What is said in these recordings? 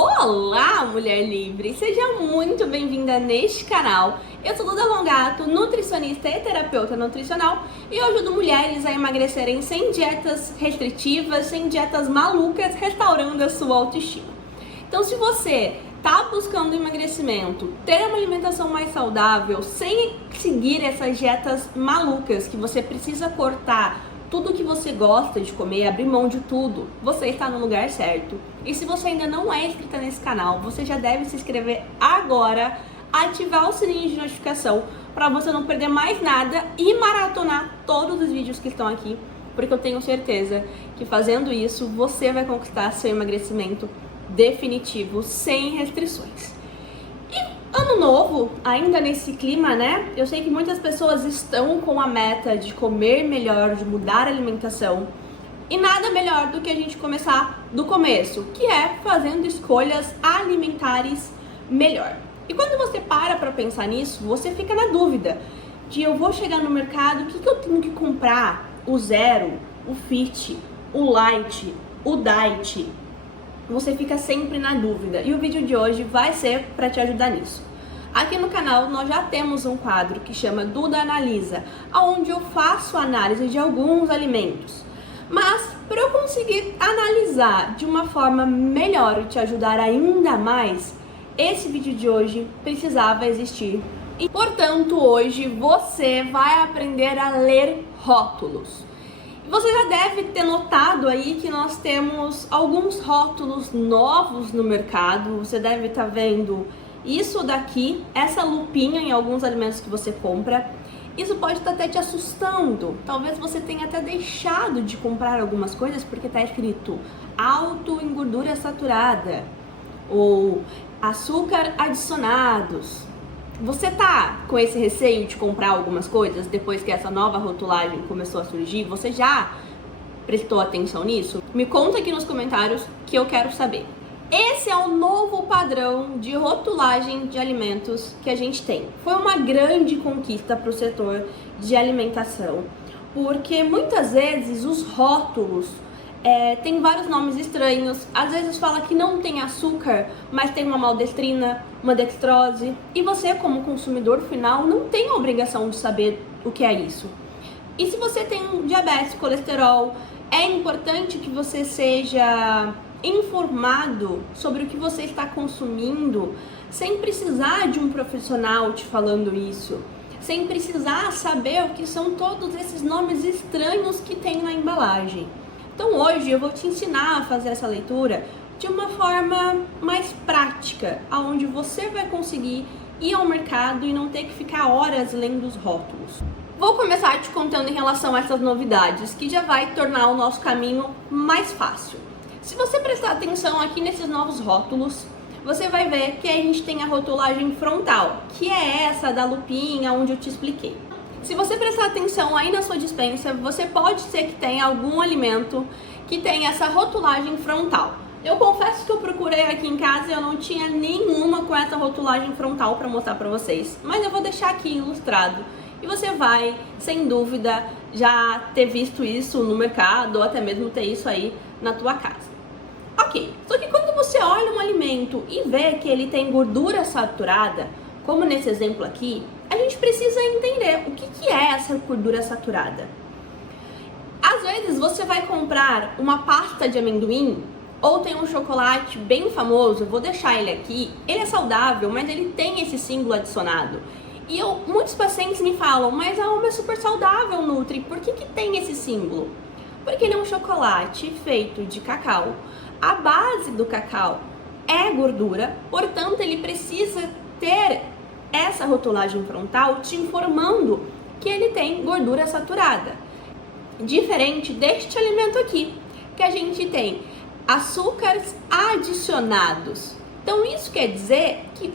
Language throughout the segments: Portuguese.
Olá, mulher livre! Seja muito bem-vinda neste canal. Eu sou Duda Longato, nutricionista e terapeuta nutricional, e eu ajudo mulheres a emagrecerem sem dietas restritivas, sem dietas malucas, restaurando a sua autoestima. Então, se você está buscando emagrecimento, ter uma alimentação mais saudável, sem seguir essas dietas malucas que você precisa cortar tudo que você gosta de comer, abrir mão de tudo, você está no lugar certo. E se você ainda não é inscrita nesse canal, você já deve se inscrever agora, ativar o sininho de notificação para você não perder mais nada e maratonar todos os vídeos que estão aqui, porque eu tenho certeza que fazendo isso você vai conquistar seu emagrecimento definitivo, sem restrições. Ano novo, ainda nesse clima, né? Eu sei que muitas pessoas estão com a meta de comer melhor, de mudar a alimentação. E nada melhor do que a gente começar do começo, que é fazendo escolhas alimentares melhor. E quando você para pensar nisso, você fica na dúvida de eu vou chegar no mercado, o que eu tenho que comprar? O zero, o fit, o light, o diet. Você fica sempre na dúvida, e o vídeo de hoje vai ser para te ajudar nisso. Aqui no canal nós já temos um quadro que chama Duda Analisa, onde eu faço análise de alguns alimentos. Mas para eu conseguir analisar de uma forma melhor e te ajudar ainda mais, esse vídeo de hoje precisava existir. E portanto hoje você vai aprender a ler rótulos. Você já deve ter notado aí que nós temos alguns rótulos novos no mercado. Você deve estar vendo isso daqui, essa lupinha em alguns alimentos que você compra. Isso pode estar até te assustando. Talvez você tenha até deixado de comprar algumas coisas porque está escrito alto em gordura saturada ou açúcar adicionados. Você tá com esse receio de comprar algumas coisas depois que essa nova rotulagem começou a surgir? Você já prestou atenção nisso? Me conta aqui nos comentários que eu quero saber. Esse é o novo padrão de rotulagem de alimentos que a gente tem. Foi uma grande conquista para o setor de alimentação, porque muitas vezes os rótulos tem vários nomes estranhos. Às vezes fala que não tem açúcar, mas tem uma maldestrina, uma dextrose. E você, como consumidor final, não tem a obrigação de saber o que é isso. E se você tem diabetes, colesterol, é importante que você seja informado sobre o que você está consumindo, sem precisar de um profissional te falando isso, sem precisar saber o que são todos esses nomes estranhos que tem na embalagem. Então hoje eu vou te ensinar a fazer essa leitura de uma forma mais prática, onde você vai conseguir ir ao mercado e não ter que ficar horas lendo os rótulos. Vou começar te contando em relação a essas novidades, que já vai tornar o nosso caminho mais fácil. Se você prestar atenção aqui nesses novos rótulos, você vai ver que a gente tem a rotulagem frontal, que é essa da lupinha, onde eu te expliquei. Se você prestar atenção aí na sua despensa, você pode ser que tenha algum alimento que tenha essa rotulagem frontal. Eu confesso que eu procurei aqui em casa e eu não tinha nenhuma com essa rotulagem frontal para mostrar para vocês, mas eu vou deixar aqui ilustrado e você vai, sem dúvida, já ter visto isso no mercado ou até mesmo ter isso aí na tua casa. Ok, só que quando você olha um alimento e vê que ele tem gordura saturada, como nesse exemplo aqui, a gente precisa entender o que é essa gordura saturada. Às vezes você vai comprar uma pasta de amendoim ou tem um chocolate bem famoso, eu vou deixar ele aqui, ele é saudável, mas ele tem esse símbolo adicionado. E muitos pacientes me falam, mas a Alma é super saudável, Nutri, por que tem esse símbolo? Porque ele é um chocolate feito de cacau. A base do cacau é gordura, portanto ele precisa ter essa rotulagem frontal te informando que ele tem gordura saturada. Diferente deste alimento aqui, que a gente tem açúcares adicionados. Então isso quer dizer que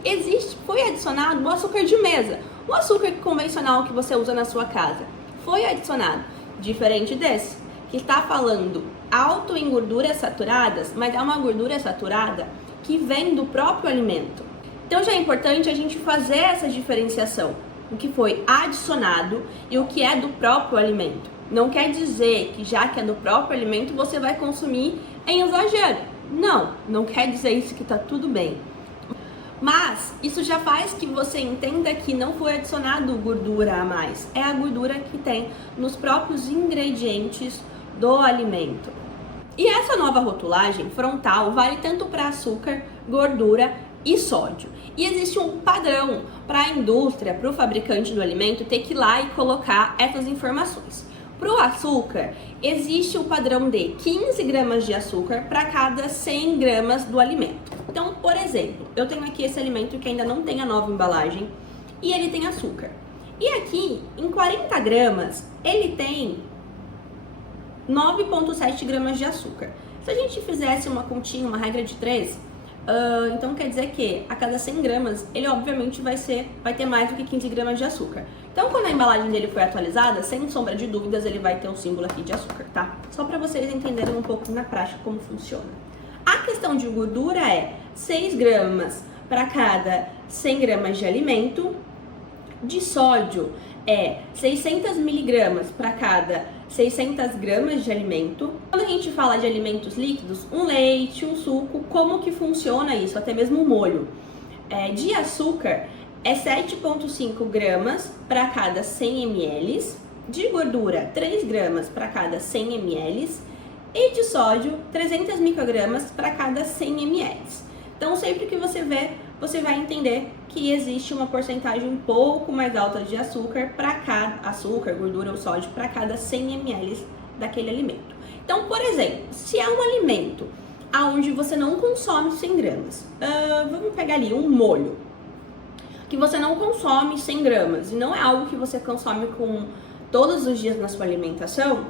foi adicionado o açúcar de mesa, o açúcar convencional que você usa na sua casa. Foi adicionado, diferente desse, que está falando alto em gorduras saturadas, mas é uma gordura saturada que vem do próprio alimento. Então já é importante a gente fazer essa diferenciação, o que foi adicionado e o que é do próprio alimento. Não quer dizer que já que é do próprio alimento você vai consumir em exagero. Não quer dizer isso que tá tudo bem. Mas isso já faz que você entenda que não foi adicionado gordura a mais. É a gordura que tem nos próprios ingredientes do alimento. E essa nova rotulagem frontal vale tanto para açúcar, gordura e sódio. E existe um padrão para a indústria, para o fabricante do alimento ter que ir lá e colocar essas informações. Para o açúcar, existe o padrão de 15 gramas de açúcar para cada 100 gramas do alimento. Então, por exemplo, eu tenho aqui esse alimento que ainda não tem a nova embalagem e ele tem açúcar. E aqui, em 40 gramas, ele tem 9,7 gramas de açúcar. Se a gente fizesse uma continha, uma regra de 3, então quer dizer que a cada 100 gramas, ele obviamente vai ter mais do que 15 gramas de açúcar. Então, quando a embalagem dele foi atualizada, sem sombra de dúvidas, ele vai ter o símbolo aqui de açúcar, tá? Só para vocês entenderem um pouco na prática como funciona. A questão de gordura é 6 gramas para cada 100 gramas de alimento. De sódio é 600 miligramas para cada 600 gramas de alimento. Quando a gente fala de alimentos líquidos, um leite, um suco, como que funciona isso? Até mesmo o molho. De açúcar é 7,5 gramas para cada 100 ml. De gordura, 3 gramas para cada 100 ml. E de sódio, 300 microgramas para cada 100 ml. Então, sempre que você vê, você vai entender que existe uma porcentagem um pouco mais alta de açúcar para cada gordura ou sódio para cada 100 ml daquele alimento. Então, por exemplo, se é um alimento onde você não consome 100 gramas, vamos pegar ali um molho, que você não consome 100 gramas e não é algo que você consome todos os dias na sua alimentação,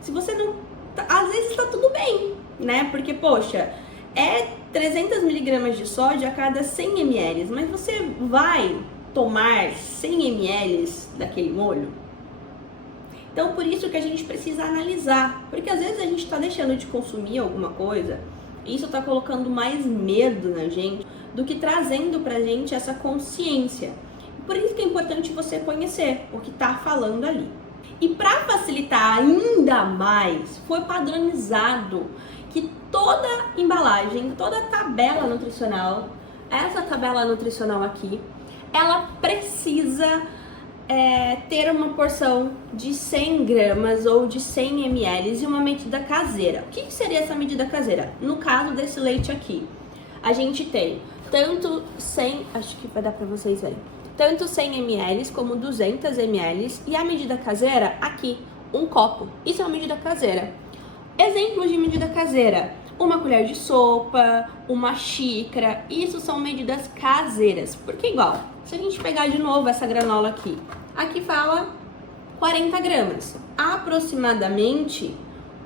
se você não, às vezes tá tudo bem, né? Porque, poxa, é 300 miligramas de sódio a cada 100 ml, mas você vai tomar 100 ml daquele molho? Então, por isso que a gente precisa analisar, porque às vezes a gente está deixando de consumir alguma coisa e isso está colocando mais medo na gente do que trazendo pra gente essa consciência. Por isso que é importante você conhecer o que está falando ali. E para facilitar ainda mais, foi padronizado que toda embalagem, toda tabela nutricional, essa tabela nutricional aqui, ela precisa ter uma porção de 100 gramas ou de 100 ml e uma medida caseira. O que seria essa medida caseira? No caso desse leite aqui, a gente tem tanto 100, acho que vai dar para vocês verem, tanto 100 ml como 200 ml e a medida caseira aqui, um copo. Isso é uma medida caseira. Exemplos de medida caseira: uma colher de sopa, uma xícara, isso são medidas caseiras. Porque igual, se a gente pegar de novo essa granola aqui fala 40 gramas, aproximadamente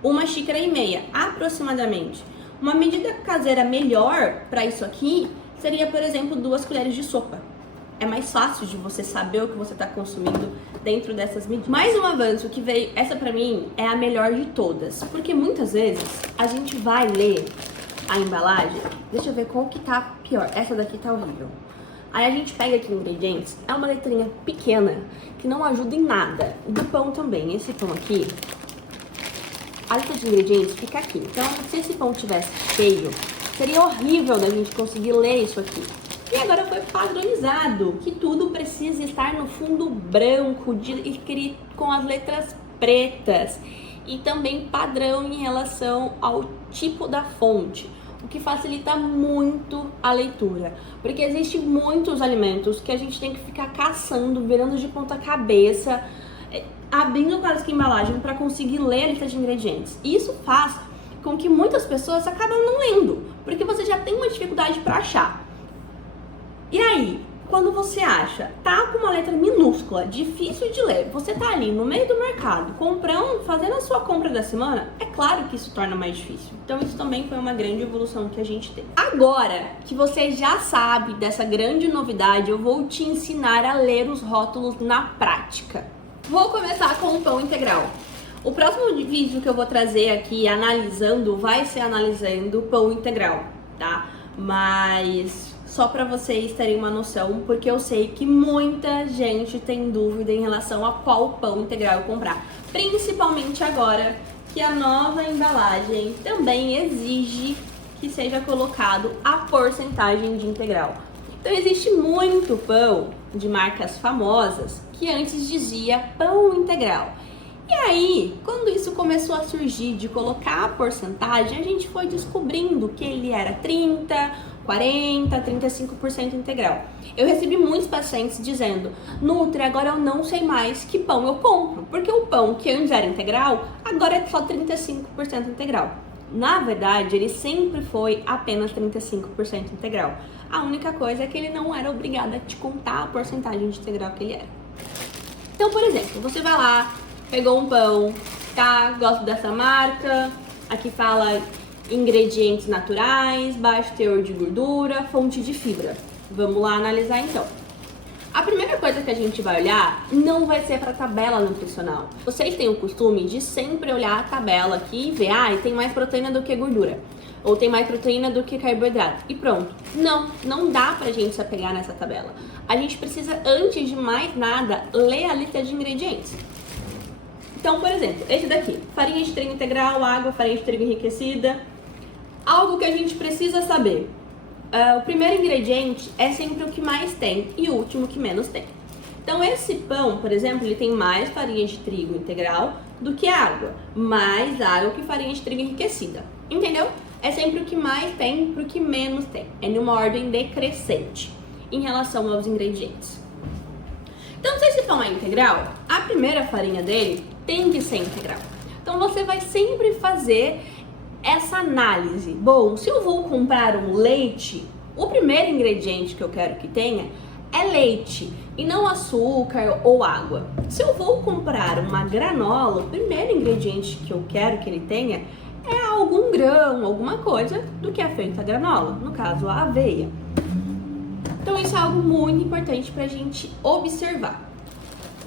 uma xícara e meia, aproximadamente. Uma medida caseira melhor para isso aqui seria, por exemplo, 2 colheres de sopa. É mais fácil de você saber o que você está consumindo dentro dessas medidas. Mais um avanço que veio, essa pra mim é a melhor de todas, porque muitas vezes a gente vai ler a embalagem, deixa eu ver qual que tá pior, essa daqui tá horrível. Aí a gente pega aqui ingredientes, é uma letrinha pequena que não ajuda em nada. Do pão também, esse pão aqui, a lista de ingredientes fica aqui. Então, se esse pão tivesse feio, seria horrível da gente conseguir ler isso aqui. E agora foi padronizado que tudo precisa estar no fundo branco, escrito com as letras pretas. E também padrão em relação ao tipo da fonte, o que facilita muito a leitura. Porque existem muitos alimentos que a gente tem que ficar caçando, virando de ponta cabeça, abrindo quase que embalagem para conseguir ler a lista de ingredientes. Isso faz com que muitas pessoas acabam não lendo, porque você já tem uma dificuldade para achar. E aí, quando você acha, tá com uma letra minúscula, difícil de ler, você tá ali no meio do mercado, comprando, fazendo a sua compra da semana, é claro que isso torna mais difícil. Então isso também foi uma grande evolução que a gente teve. Agora que você já sabe dessa grande novidade, eu vou te ensinar a ler os rótulos na prática. Vou começar com o pão integral. O próximo vídeo que eu vou trazer aqui analisando, vai ser analisando o pão integral, tá? Mas só para vocês terem uma noção, porque eu sei que muita gente tem dúvida em relação a qual pão integral eu comprar. Principalmente agora que a nova embalagem também exige que seja colocado a porcentagem de integral. Então existe muito pão de marcas famosas que antes dizia pão integral. E aí, quando isso começou a surgir de colocar a porcentagem, a gente foi descobrindo que ele era 30, 40, 35% integral. Eu recebi muitos pacientes dizendo: Nutri, agora eu não sei mais que pão eu compro, porque o pão que antes era integral, agora é só 35% integral. Na verdade, ele sempre foi apenas 35% integral. A única coisa é que ele não era obrigado a te contar a porcentagem de integral que ele era. Então, por exemplo, você vai lá, pegou um pão, tá? Gosto dessa marca. Aqui fala ingredientes naturais, baixo teor de gordura, fonte de fibra. Vamos lá analisar então. A primeira coisa que a gente vai olhar não vai ser para a tabela nutricional. Vocês têm o costume de sempre olhar a tabela aqui e ver, tem mais proteína do que gordura. Ou tem mais proteína do que carboidrato. E pronto. Não dá pra gente se apegar nessa tabela. A gente precisa, antes de mais nada, ler a lista de ingredientes. Então, por exemplo, esse daqui, farinha de trigo integral, água, farinha de trigo enriquecida. Algo que a gente precisa saber. O primeiro ingrediente é sempre o que mais tem e o último que menos tem. Então, esse pão, por exemplo, ele tem mais farinha de trigo integral do que água. Mais água que farinha de trigo enriquecida. Entendeu? É sempre o que mais tem para o que menos tem. É numa ordem decrescente em relação aos ingredientes. Então, se esse pão é integral, a primeira farinha dele tem que ser integral. Então, você vai sempre fazer essa análise. Bom, se eu vou comprar um leite, o primeiro ingrediente que eu quero que tenha é leite e não açúcar ou água. Se eu vou comprar uma granola, o primeiro ingrediente que eu quero que ele tenha é algum grão, alguma coisa do que é feita a granola, no caso a aveia. Então isso é algo muito importante para a gente observar.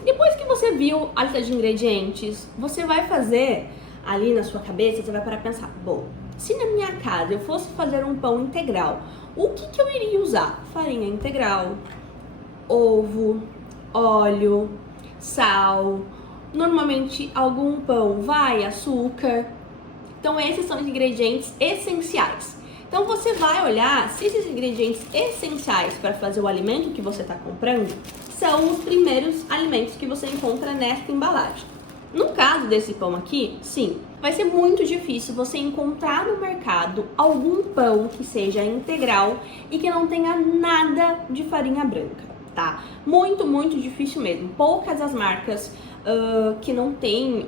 Depois que você viu a lista de ingredientes, você vai fazer ali na sua cabeça, você vai parar pra pensar, bom, se na minha casa eu fosse fazer um pão integral, o que eu iria usar? Farinha integral, ovo, óleo, sal, normalmente algum pão vai açúcar. Então esses são os ingredientes essenciais. Então você vai olhar se esses ingredientes essenciais para fazer o alimento que você está comprando são os primeiros alimentos que você encontra nesta embalagem. No caso desse pão aqui, sim, vai ser muito difícil você encontrar no mercado algum pão que seja integral e que não tenha nada de farinha branca, tá? Muito, muito difícil mesmo. Poucas as marcas que não tem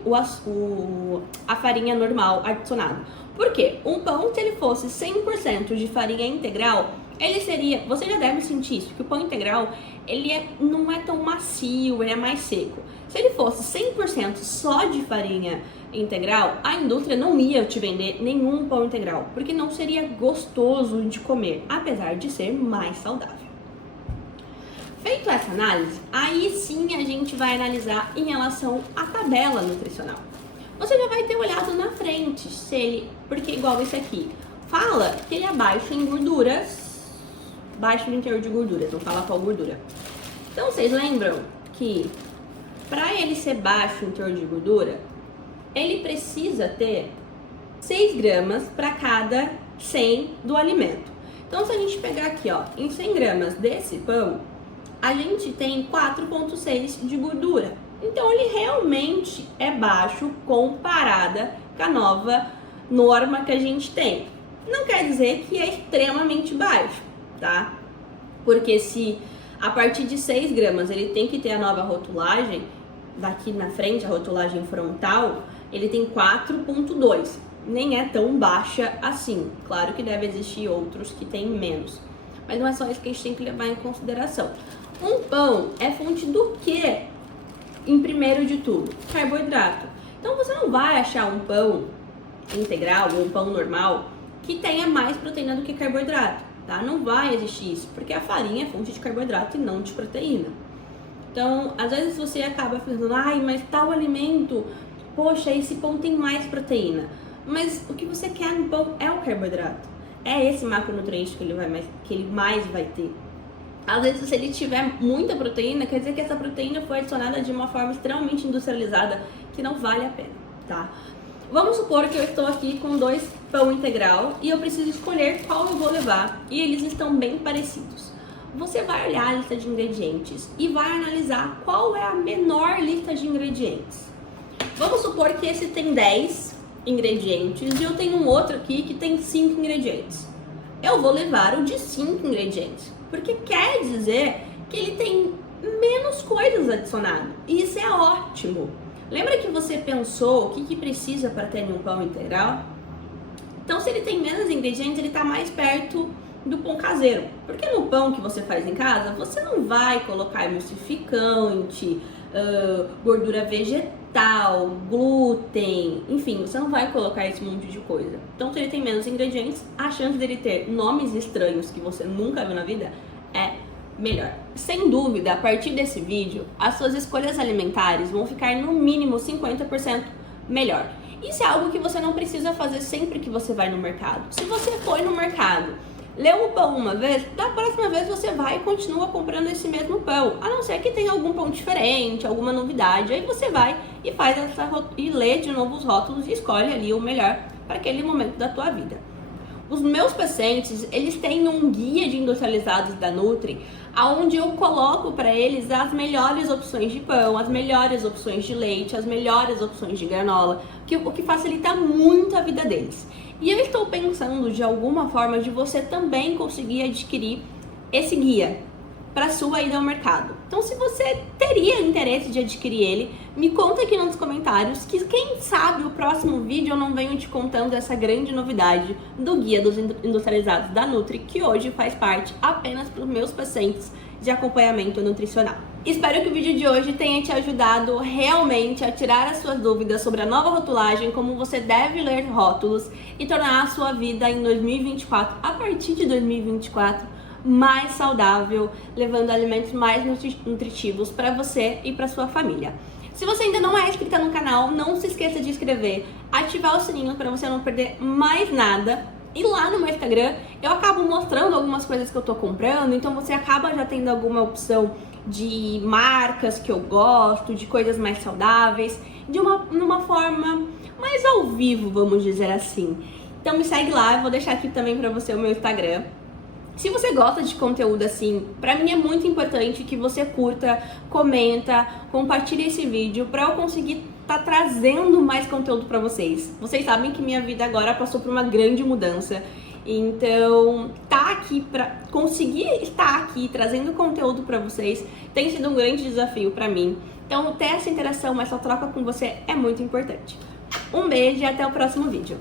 a farinha normal adicionada. Por quê? Um pão, se ele fosse 100% de farinha integral, ele seria, você já deve sentir isso, que o pão integral, não é tão macio, ele é mais seco. Se ele fosse 100% só de farinha integral, a indústria não ia te vender nenhum pão integral, porque não seria gostoso de comer, apesar de ser mais saudável. Feito essa análise, aí sim a gente vai analisar em relação à tabela nutricional. Você já vai ter olhado na frente, se ele, porque igual esse aqui, fala que ele é baixo em gorduras, baixo no teor de gordura, então fala qual gordura. Então vocês lembram que para ele ser baixo em teor de gordura, ele precisa ter 6 gramas para cada 100 do alimento. Então se a gente pegar aqui, ó, em 100 gramas desse pão, a gente tem 4,6 de gordura. Então ele realmente é baixo comparada com a nova norma que a gente tem. Não quer dizer que é extremamente baixo, tá? Porque se a partir de 6 gramas ele tem que ter a nova rotulagem, daqui na frente, a rotulagem frontal, ele tem 4,2. Nem é tão baixa assim. Claro que deve existir outros que têm menos. Mas não é só isso que a gente tem que levar em consideração. Um pão é fonte do quê? Em primeiro de tudo, carboidrato. Então você não vai achar um pão integral ou um pão normal que tenha mais proteína do que carboidrato, tá? Não vai existir isso, porque a farinha é fonte de carboidrato e não de proteína. Então, às vezes você acaba pensando, mas tal alimento, poxa, esse pão tem mais proteína. Mas o que você quer no pão é o carboidrato. É esse macronutriente que ele mais vai ter. Às vezes, se ele tiver muita proteína, quer dizer que essa proteína foi adicionada de uma forma extremamente industrializada, que não vale a pena, tá? Vamos supor que eu estou aqui com 2 pão integral e eu preciso escolher qual eu vou levar e eles estão bem parecidos. Você vai olhar a lista de ingredientes e vai analisar qual é a menor lista de ingredientes. Vamos supor que esse tem 10 ingredientes e eu tenho um outro aqui que tem 5 ingredientes. Eu vou levar o de 5 ingredientes, porque quer dizer que ele tem menos coisas adicionadas. E isso é ótimo. Lembra que você pensou o que precisa para ter um pão integral? Então, se ele tem menos ingredientes, ele está mais perto do pão caseiro. Porque no pão que você faz em casa, você não vai colocar emulsificante, gordura vegetal, glúten, enfim, você não vai colocar esse monte de coisa. Então, se ele tem menos ingredientes, a chance dele ter nomes estranhos que você nunca viu na vida é melhor. Sem dúvida, a partir desse vídeo, as suas escolhas alimentares vão ficar no mínimo 50% melhor. Isso é algo que você não precisa fazer sempre que você vai no mercado. Se você foi no mercado, leu o pão uma vez, da próxima vez você vai e continua comprando esse mesmo pão, a não ser que tenha algum pão diferente, alguma novidade. Aí você vai e faz e lê de novo os rótulos e escolhe ali o melhor para aquele momento da tua vida. Os meus pacientes, eles têm um guia de industrializados da Nutri, onde eu coloco para eles as melhores opções de pão, as melhores opções de leite, as melhores opções de granola, o que facilita muito a vida deles. E eu estou pensando de alguma forma de você também conseguir adquirir esse guia para sua ida ao mercado. Então, se você teria interesse de adquirir ele, me conta aqui nos comentários que quem sabe o próximo vídeo eu não venho te contando essa grande novidade do Guia dos Industrializados da Nutri, que hoje faz parte apenas para os meus pacientes de acompanhamento nutricional. Espero que o vídeo de hoje tenha te ajudado realmente a tirar as suas dúvidas sobre a nova rotulagem, como você deve ler rótulos e tornar a sua vida em 2024, a partir de 2024, mais saudável, levando alimentos mais nutritivos para você e para sua família. Se você ainda não é inscrita no canal, não se esqueça de inscrever, ativar o sininho para você não perder mais nada. E lá no meu Instagram eu acabo mostrando algumas coisas que eu tô comprando, então você acaba já tendo alguma opção de marcas que eu gosto, de coisas mais saudáveis, numa forma mais ao vivo, vamos dizer assim. Então me segue lá, eu vou deixar aqui também para você o meu Instagram. Se você gosta de conteúdo assim, pra mim é muito importante que você curta, comenta, compartilhe esse vídeo pra eu conseguir tá trazendo mais conteúdo pra vocês. Vocês sabem que minha vida agora passou por uma grande mudança, então conseguir estar aqui trazendo conteúdo pra vocês tem sido um grande desafio pra mim. Então ter essa interação, essa troca com você é muito importante. Um beijo e até o próximo vídeo.